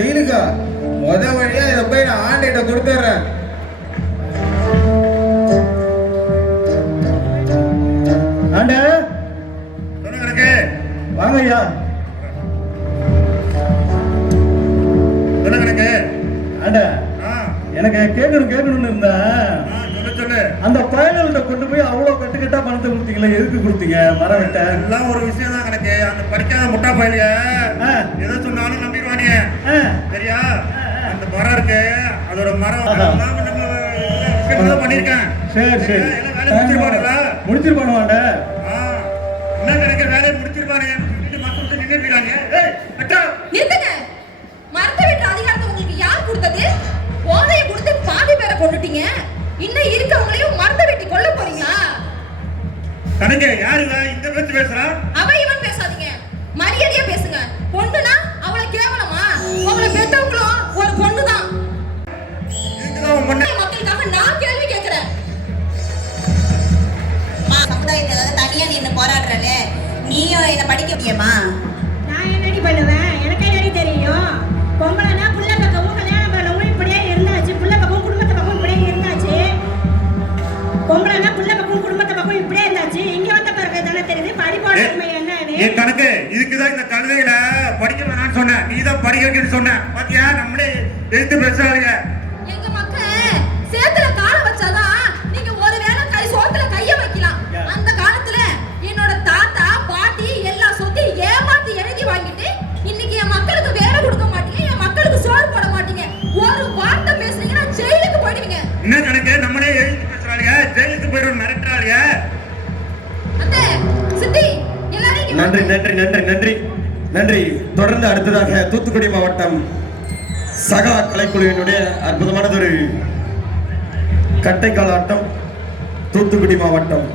ஜெயிலுக்கா முத வழியா இதை போய் நான் ஆண்டிட்ட கொடுத்துட்றேன். ஆண்ட. வாங்க ஐயா ஆண்ட. எனக்கு கேட்கணும் கேட்கணும்னு சொல்லு அந்த பயனல்கிட்ட கொண்டு போய் அவ்வளோ கட்டுக்கட்டா பணத்தை கொடுத்தீங்களே எதுக்கு கொடுத்தீங்க? மரம் வெட்ட எல்லாம் ஒரு விஷயம் தான் கணக்கு அந்த படிக்காத முட்டா பயிலுங்க. எதை சொன்னாலும் நம்பிடுவானுங்க ஆ, சரியா அந்த மரம் இருக்கு அதோட மரம். பண்ணிருக்கேன் சரி சரி. முடிச்சிருப்பானு ஆ, என்ன கணக்கு வேலையை முடிச்சிருப்பானுங்க. சொல்லிட்டு மக்கள் வந்து நின்னுட்டு இருக்காங்க. நிறுத்துங்க. மரத்தை வெட்டுற அதிகாரத்தை உங்களுக்கு யார் கொடுத்தது? போதையை கொடுத்து பாதி பேரை கொண்டுட்டீங்க இன்னும் இருக்கவங்களையும் மரத்தை வெட்டி கொல்ல போறீங்களா? கணக்கு யாருங்க? இந்த பேச்சு பேசுறா? போராடுறல நீயும் என்ன படிக்க முடியுமா நான் என்னடி பண்ணுவேன்? எனக்கு என்னடி தெரியும்? பொம்பளைனா புள்ள பக்கமும் கல்யாணம் பண்ணவும் இப்படியே இருந்தாச்சு. புள்ள பக்கம் குடும்பத்து பக்கம் இப்படியே இருந்தாச்சு. பொம்பளைனா புள்ள பக்கம் குடும்பத்து பக்கம் இப்படியே இருந்தாச்சு. இங்க வந்த பிறகு தானே தெரியுது? படிப்போட உண்மை என்னன்னு என் கணக்கு. இதுக்குதான் இந்த கழுதையில படிக்க வேணாம்னு சொன்னேன். நீ தான் படிக்க வைக்கணும்னு சொன்ன பாத்தியா? நம்மளே எடுத்து பேசுறாங்க ஜெயிலுக்கு போயிடும் மிரட்டுறாளுங்க. அத்தை சித்தி எல்லாரும் இங்க நன்றி. நன்றி நன்றி நன்றி. நன்றி. தொடர்ந்து அடுத்ததாக தூத்துக்குடி மாவட்டம் சகா கலைக்குழுவினுடைய அற்புதமானதொரு கட்டைக்கால் ஆட்டம் தூத்துக்குடி மாவட்டம்.